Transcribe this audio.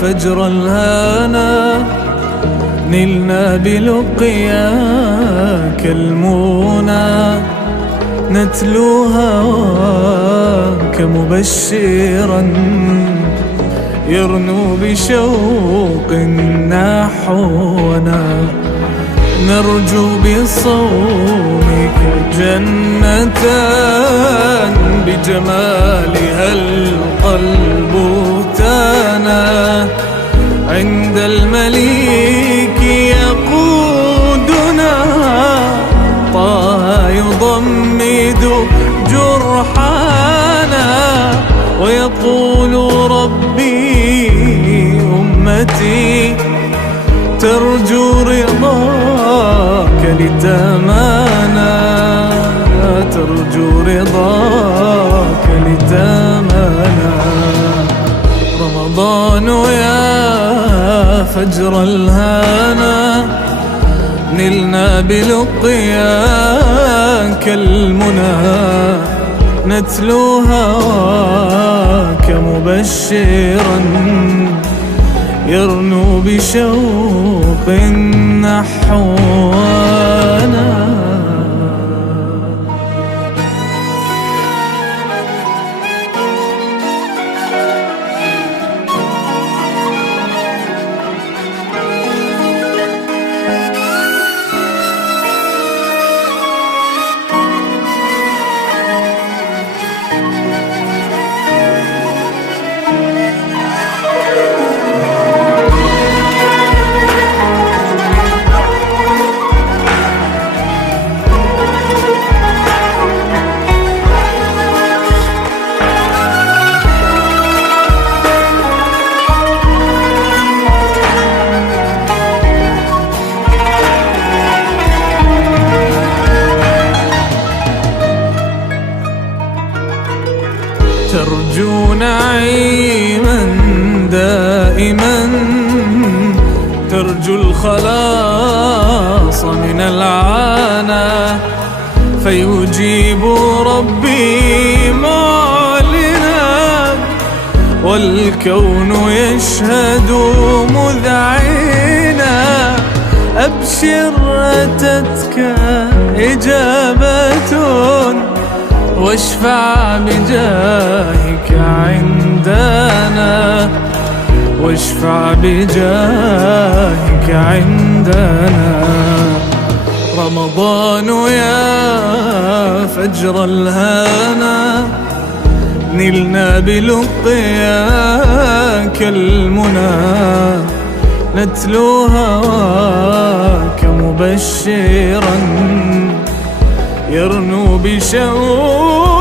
فجر الهنا نلنا بلقياك المنى نتلو هواك مبشرا يرنو بشوق نحونا نرجو بصومك جنة بجمالها القلب تانا عند المليك يقودنا طه يضمد جرحانا ويقول ربي أمتي ترجو رضاك لتامانا ترجو رضاك لتامانا رمضان يا فجر الهنا نلنا بلقياك المنى نتلو هواك مبشرا يرنو بشوق نحونا ترجو نعيما دائما ترجو الخلاص من العانى فيجيب ربي معلنا والكون يشهد مذعنا أبشر أتتك إجابة واشفع بجاهك عندنا واشفع بجاهك عندنا رمضان يا فجر الهنا نلنا بلقياك المنى نتلو هواك مبشرا يرنو بشوق